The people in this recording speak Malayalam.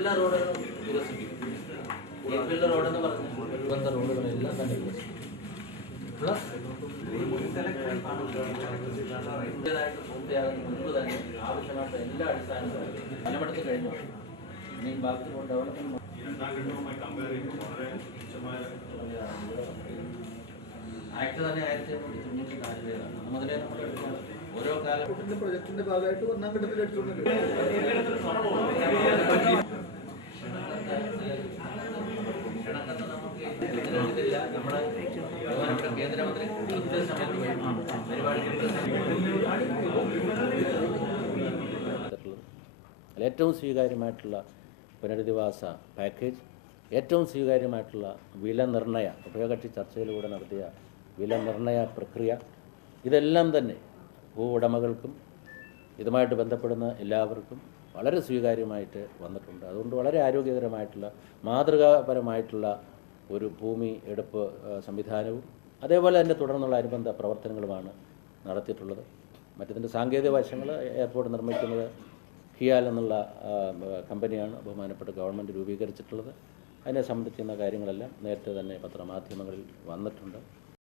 എല്ലാ റോഡുകളും വികസിപ്പിക്കും. ഏപ്രിൽ റോഡെന്ന് പറഞ്ഞ ബന്ധ റോഡുകളെല്ലാം തന്നെ വികസിപ്പിക്കും. പ്ലസ് പൂർത്തിയാകുന്ന മുൻപ് തന്നെ ആവശ്യമായിട്ട് എല്ലാ അടിസ്ഥാന സൗകര്യങ്ങളും ഫലമെടുത്ത് കഴിഞ്ഞു. ഇനിയും ബാക്കി റോഡ് ഡെവലപ്മെന്റ് ആക്ട് തന്നെ 1994 അന്ന് മുതലേ നമ്മൾ ഓരോ കാലം പ്രൊജക്ടിന്റെ ഭാഗമായിട്ട് ഒന്നാം ഘട്ടത്തിൽ എടുത്തുകൊണ്ട് ക്ഷണക്കത്ത് നമുക്ക് ഇതിനെടുത്തില്ല. നമ്മുടെ ബഹുമാനപ്പെട്ട കേന്ദ്രമന്ത്രി കൃത്യസമയത്ത് പരിപാടി ഏറ്റവും സ്വീകാര്യമായിട്ടുള്ള പുനരധിവാസ പാക്കേജ്, ഏറ്റവും സ്വീകാര്യമായിട്ടുള്ള വില നിർണ്ണയ ഉഭയകക്ഷി ചർച്ചയിലൂടെ നടത്തിയ വില നിർണ്ണയ പ്രക്രിയ, ഇതെല്ലാം തന്നെ ഭൂ ഉടമകൾക്കും ഇതുമായിട്ട് ബന്ധപ്പെടുന്ന എല്ലാവർക്കും വളരെ സ്വീകാര്യമായിട്ട് വന്നിട്ടുണ്ട്. അതുകൊണ്ട് വളരെ ആരോഗ്യകരമായിട്ടുള്ള മാതൃകാപരമായിട്ടുള്ള ഒരു ഭൂമി എടുപ്പ് സംവിധാനവും അതേപോലെ തന്നെ തുടർന്നുള്ള അനുബന്ധ പ്രവർത്തനങ്ങളുമാണ് നടത്തിയിട്ടുള്ളത്. മറ്റതിൻ്റെ സാങ്കേതിക വശങ്ങൾ എയർപോർട്ട് നിർമ്മിക്കുന്നത് ഹിയാൽ എന്നുള്ള കമ്പനിയാണ് ബഹുമാനപ്പെട്ട ഗവൺമെൻറ് രൂപീകരിച്ചിട്ടുള്ളത്. അതിനെ സംബന്ധിക്കുന്ന കാര്യങ്ങളെല്ലാം നേരത്തെ തന്നെ പത്രമാധ്യമങ്ങളിൽ വന്നിട്ടുണ്ട്.